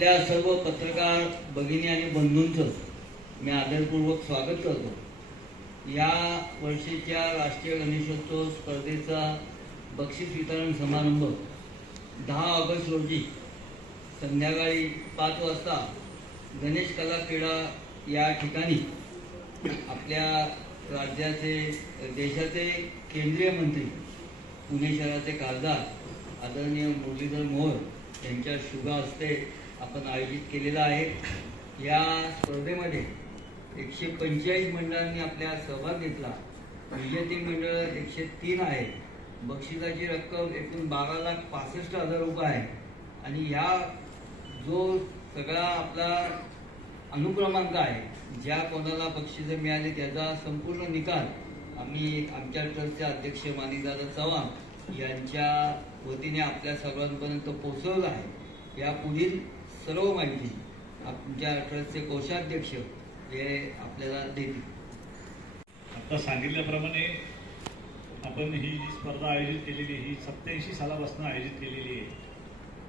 त्या सर्व पत्रकार भगिनी आणि बंधूंचं मी आदरपूर्वक स्वागत करतो. या वर्षीच्या राष्ट्रीय गणेशोत्सव स्पर्धेचा बक्षीस वितरण समारंभ दहा ऑगस्ट रोजी संध्याकाळी पाच वाजता गणेश कला क्रीडा या ठिकाणी आपल्या राज्याचे देशाचे केंद्रीय मंत्री पुणे शहराचे खासदार आदरणीय मुरलीधर मोहोळ यांच्या शुभ हस्ते आपण आयोजित केलेला आहे. या स्पर्धेमध्ये एकशे पंचेचाळीस मंडळांनी आपल्या सहभाग घेतला. विजेते मंडळ एकशे तीन आहे. बक्षिसाची रक्कम एकूण बारा लाख पासष्ट हजार रुपये आहे. आणि ह्या जो सगळा आपला अनुक्रमांक आहे ज्या कोणाला बक्षिसं मिळाली त्याचा संपूर्ण निकाल आम्ही आमच्या ट्रस्टचे अध्यक्ष मानिकदादा चव्हाण यांच्या वतीने आपल्या सर्वांपर्यंत पोहोचवला आहे. या पुढील सर्व माहिती आमच्या ट्रस्टचे कोषाध्यक्ष हे आपल्याला देतील. आता सांगितल्याप्रमाणे आपण ही जी स्पर्धा आयोजित केलेली आहे ही सत्याऐंशी सालापासून आयोजित केलेली आहे.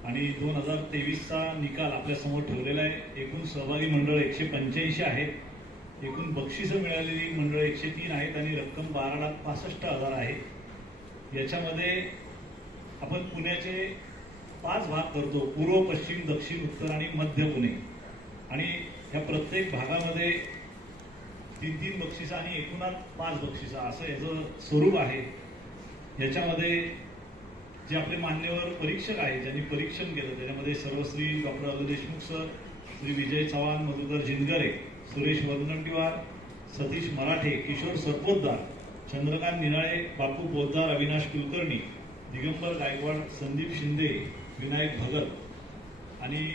आणि दोन हजार तेवीसचा निकाल आपल्यासमोर ठेवलेला आहे. एकूण सहभागी मंडळ एकशे पंच्याऐंशी आहेत. एकूण बक्षिसं मिळालेली मंडळ एकशे तीन आहेत आणि रक्कम बारा लाख पासष्ट हजार आहे. याच्यामध्ये आपण पुण्याचे पाच भाग करतो पूर्व पश्चिम दक्षिण उत्तर आणि मध्य पुणे. आणि ह्या प्रत्येक भागामध्ये तीन तीन बक्षिसं आणि एकूणात पाच बक्षिसं असं याचं स्वरूप आहे. याच्यामध्ये जे आपले मान्यवर परीक्षक आहेत ज्यांनी परीक्षण केलं त्याच्यामध्ये सर्वश्री डॉक्टर अजय देशमुख सर श्री विजय चव्हाण मधुकर जिंगरे सुरेश वरनंटीवार सतीश मराठे किशोर सरपोतदार चंद्रकांत निराळे बापू पोद्दार अविनाश कुलकर्णी दिगंबर गायकवाड संदीप शिंदे विनायक भगत आणि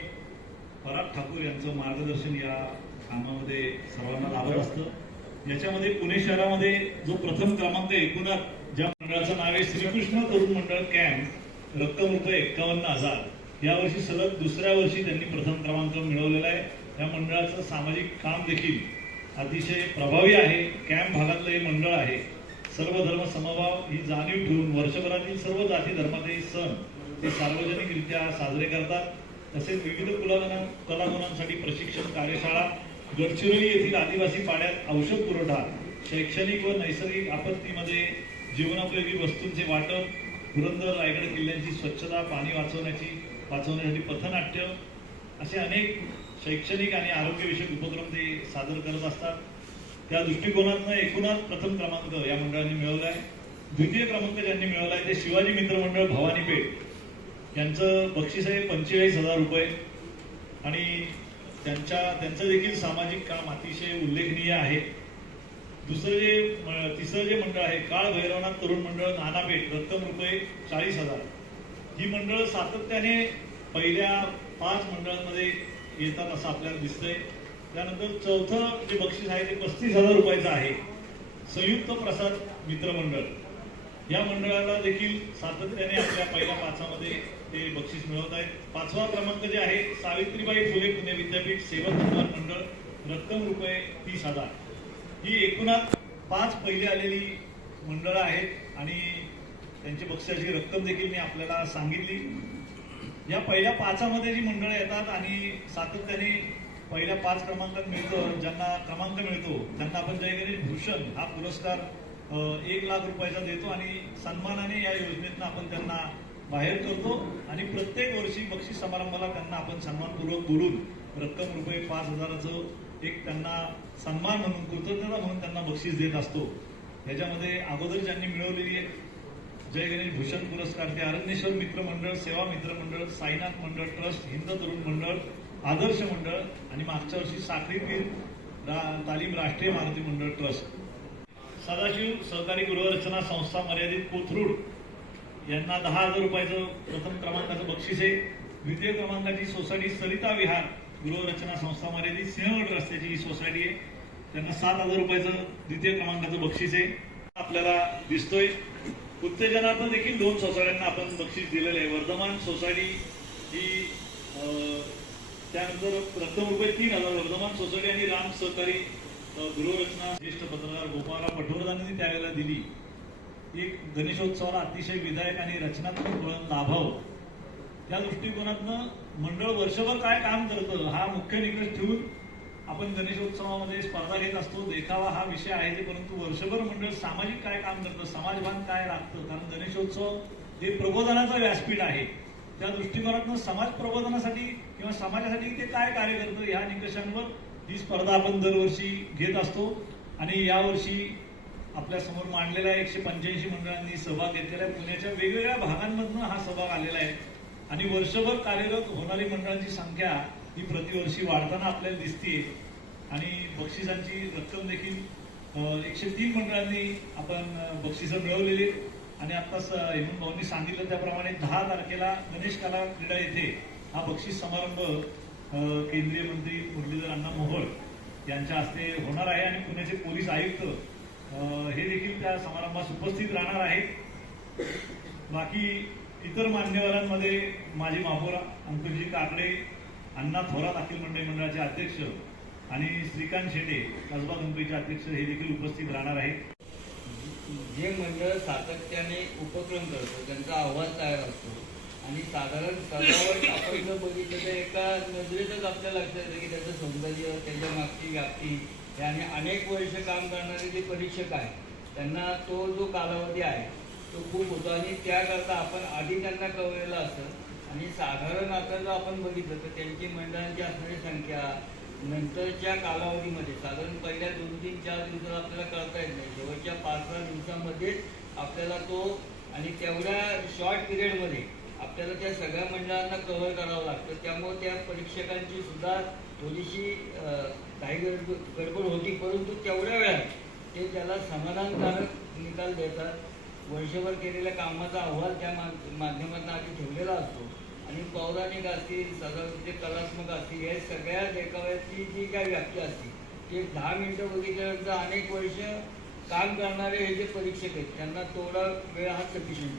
पराग ठाकूर यांचं मार्गदर्शन या कामामध्ये सर्वांना लाभत असतं. याच्यामध्ये पुणे शहरामध्ये जो प्रथम क्रमांक एकूणच एकूणात ज्या मंडळाचं नाव आहे श्रीकृष्ण तरुण मंडळ कॅम्प रक्कम रुपये एक्कावन्न हजार. यावर्षी सलग दुसऱ्या वर्षी त्यांनी प्रथम क्रमांक मिळवलेला आहे. या मंडळाचं सामाजिक काम देखील अतिशय प्रभावी आहे. कॅम्प भागातलं हे मंडळ आहे. सर्व धर्म समभाव ही जाणीव ठेवून वर्षभरातील सर्व जाती धर्माचे सण ते सार्वजनिकरित्या साजरे करतात. तसेच विविध कुलागुणां कलागुणांसाठी प्रशिक्षण कार्यशाळा गडचिरोली येथील आदिवासी पाड्यात औषध पुरवठा शैक्षणिक व नैसर्गिक आपत्तीमध्ये जीवनोपयोगी वस्तूंचे वाटप पुरंदर रायगड किल्ल्यांची स्वच्छता पाणी वाचवण्याची वाचवण्यासाठी पथनाट्य असे अनेक शैक्षणिक आणि आरोग्यविषयक उपक्रम ते सादर करत असतात. त्या दृष्टिकोनातनं एकूणात प्रथम क्रमांक या मंडळाने मिळवला आहे द्वितीय क्रमांक ज्यांनी मिळवला आहे ते शिवाजी मित्र मंडळ भवानीपेठ. यांचं बक्षीस आहे पंचेचाळीस हजार रुपये. आणि त्यांच्या त्यांचं देखील सामाजिक काम अतिशय उल्लेखनीय आहे. दुसरं जे म- तिसरं जे मंडळ आहे काळ भैरवनाथ तरुण मंडळ नानापेठ रक्कम रुपये चाळीस हजार. ही मंडळ सातत्याने पहिल्या पाच मंडळांमध्ये येतात असं आपल्याला दिसतंय. त्यानंतर चौथं जे बक्षीस आहे ते पस्तीस हजार रुपयाचं आहे. संयुक्त प्रसाद मित्र मंडळ. या मंडळाला देखील सातत्याने आपल्या पहिल्या पाचामध्ये ते बक्षीस मिळवत आहेत. पाचवा क्रमांक जे आहे सावित्रीबाई फुले पुणे विद्यापीठ सेवक अनुदान मंडळ रक्कम रुपये तीस हजार. ही एकूणात पाच पहिली आलेली मंडळं आहेत आणि त्यांची बक्षाची रक्कम देखील मी आपल्याला सांगितली. या पहिल्या पाचामध्ये जी मंडळं येतात आणि सातत्याने पहिल्या पाच क्रमांकात मिळतं ज्यांना क्रमांक मिळतो त्यांना आपण जय भूषण हा पुरस्कार एक लाख रुपयाचा देतो आणि सन्मानाने या योजनेतनं आपण त्यांना बाहेर करतो आणि प्रत्येक वर्षी बक्षीस समारंभाला त्यांना आपण सन्मानपूर्वक बोलून रक्कम रुपये पाच हजाराचं एक त्यांना सन्मान म्हणून कृतज्ञता म्हणून त्यांना बक्षीस देत असतो. ह्याच्यामध्ये अगोदर ज्यांनी मिळवलेली आहे जय गणेश भूषण पुरस्कार ते अरण्येश्वर मित्र मंडळ सेवा मित्र मंडळ साईनाथ मंडळ ट्रस्ट हिंद तरुण मंडळ आदर्श मंडळ आणि मागच्या वर्षी साखरीतील रा- तालीम राष्ट्रीय मारुती मंडळ ट्रस्ट. सदाशिव सहकारी गृहरचना संस्था मर्यादित कोथरूड यांना दहा हजार रुपयाचं प्रथम क्रमांकाचं बक्षीस आहे. द्वितीय क्रमांकाची सोसायटी सरिता विहार गृहरचना संस्था मर्यादित सिंहगड रस्त्याची ही सोसायटी आहे. त्यांना सात हजार रुपयाचं द्वितीय क्रमांकाचं बक्षीस आहे. आपल्याला दिसतोय. उत्तेजनार्थ देखील दोन सोसायट्यांना आपण बक्षीस दिलेलं आहे. वर्धमान सोसायटी ही अं, त्यानंतर प्रथम रुपये तीन हजार. वर्धमान सोसायटी आणि राम सहकारी गृहरचना ज्येष्ठ पत्रकार गोपाळराव पटवर्धनांनी त्यावेळेला दिली. एक गणेशोत्सवाला अतिशय विधायक आणि रचनात्मक वळण लाभावं. त्या दृष्टिकोनातनं मंडळ वर्षभर काय काम करतं हा मुख्य निकष ठेवून आपण गणेशोत्सवामध्ये स्पर्धा घेत असतो देखावा हा विषय आहे ते परंतु वर्षभर मंडळ सामाजिक काय काम करतं समाजभान काय राखतं? कारण गणेशोत्सव हे प्रबोधनाचं व्यासपीठ आहे. त्या दृष्टिकोनातनं समाज प्रबोधनासाठी किंवा समाजासाठी ते काय कार्य करतं ह्या निकषांवर ही स्पर्धा आपण दरवर्षी घेत असतो. आणि यावर्षी आपल्यासमोर मांडलेला एकशे पंच्याऐंशी मंडळांनी सहभाग घेतलेला आहे. पुण्याच्या वेगवेगळ्या भागांमधनं हा सहभाग आलेला आहे. आणि वर्षभर कार्यरत होणारी मंडळांची संख्या ही प्रतिवर्षी वाढताना आपल्याला दिसते आणि बक्षिसांची रक्कम देखील एकशे तीन मंडळांनी आपण बक्षिसं मिळवलेली आणि आत्ताच हेमंत भाऊंनी सांगितलं त्याप्रमाणे दहा तारखेला गणेश कला क्रीडा येथे हा बक्षीस समारंभ केंद्रीय मंत्री मुरलीधर अण्णा मोहोळ यांच्या हस्ते होणार आहे. आणि पुण्याचे पोलीस आयुक्त हे देखील त्या समारंभात उपस्थित राहणार आहेत. बाकी इतर मान्यवरांमध्ये माजी महापौर अंकुरजी काकडे अण्णा थोरात अखिल मंडळी मंडळाचे अध्यक्ष आणि श्रीकांत शेटे कसबा कंपनीचे अध्यक्ष हे देखील उपस्थित राहणार आहेत. जे मंडळ सातत्याने उपक्रम करतो त्यांचा आवाज तयार असतो. आणि साधारण सजावट आपण जर बघितलं तर एका नजरेतच आपल्या लक्षात येतं की त्याचं सौंदर्य त्याच्या मागची व्याप्ती हे आणि अनेक वर्ष काम करणारे जे परीक्षक आहेत त्यांना तो जो कालावधी आहे तो खूप होतो. आणि त्याकरता आपण आधी त्यांना कळवलेलं असतं. आणि साधारण आता जर आपण बघितलं तर त्यांची मंडळांची असणारी संख्या नंतरच्या कालावधीमध्ये साधारण पहिल्या दोन तीन चार दिवसात आपल्याला कळता येत नाही. शेवटच्या पाच सहा दिवसामध्येच आपल्याला तो आणि तेवढ्या शॉर्ट पिरियडमध्ये आपल्याला त्या सगळ्या मंडळांना कव्हर करावं लागतं. त्यामुळे त्या परीक्षकांची सुद्धा थोडीशी काही गडबड गडबड होती परंतु तेवढ्या वेळात ते त्याला समाधानकारक निकाल देतात. वर्षभर केलेल्या कामाचा अहवाल त्या माध्यमातून आधी ठेवलेला असतो. आणि पौराणिक असतील सजावटीचे कलात्मक असतील हे सगळ्या देखाव्याची जी काही व्याप्ती असते ते दहा मिनिटं बघितल्यानंतर अनेक वर्ष काम करणारे हे जे परीक्षक आहेत त्यांना तोडा वेळ हा सफिशियंट